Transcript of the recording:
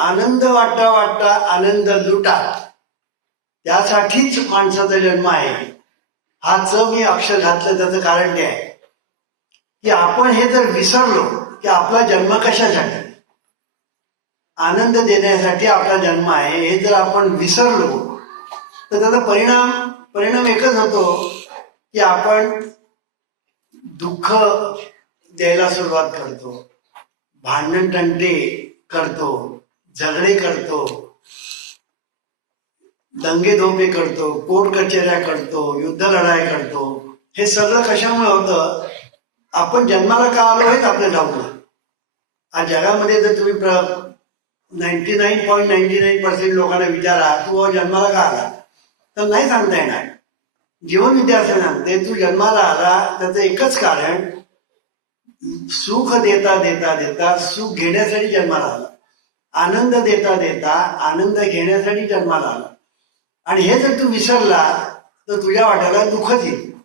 आनंद वाटा वाटा आनंद लुटा, त्यासाठीच माणसाचा जन्म आहे. हा च मी अक्षर घातलं त्याचं कारण ते आहे की आपण हे जर विसरलो की आपला जन्म कशासाठी, आनंद देण्यासाठी आपला जन्म आहे, हे जर आपण विसरलो तर त्याचा परिणाम एकच होतो की आपण दुःख द्यायला सुरुवात करतो, भांडण तंटे करतो, झगडे करतो, दंगे धोपे करतो, कोर्ट कचेऱ्या करतो, युद्ध लढाई करतो. हे सगळं कशामुळे होतं? आपण जन्माला का आलो हेच आपल्याला ठाऊक नाही. आज जगामध्ये जर तुम्ही 99.99% लोकांना विचारा तू जन्माला का आला, तर नाही सांगता येणार. जीवन विद्यार्थी सांगते तू जन्माला आला त्याचं एकच कारण, सुख देता देता देता सुख घेण्यासाठी जन्माला आला, आनंद देता देता आनंद घेण्यासाठी जन्माला आला. आणि हे जर तू विसरला तर तुझ्या वाट्याला दुःखच येईल.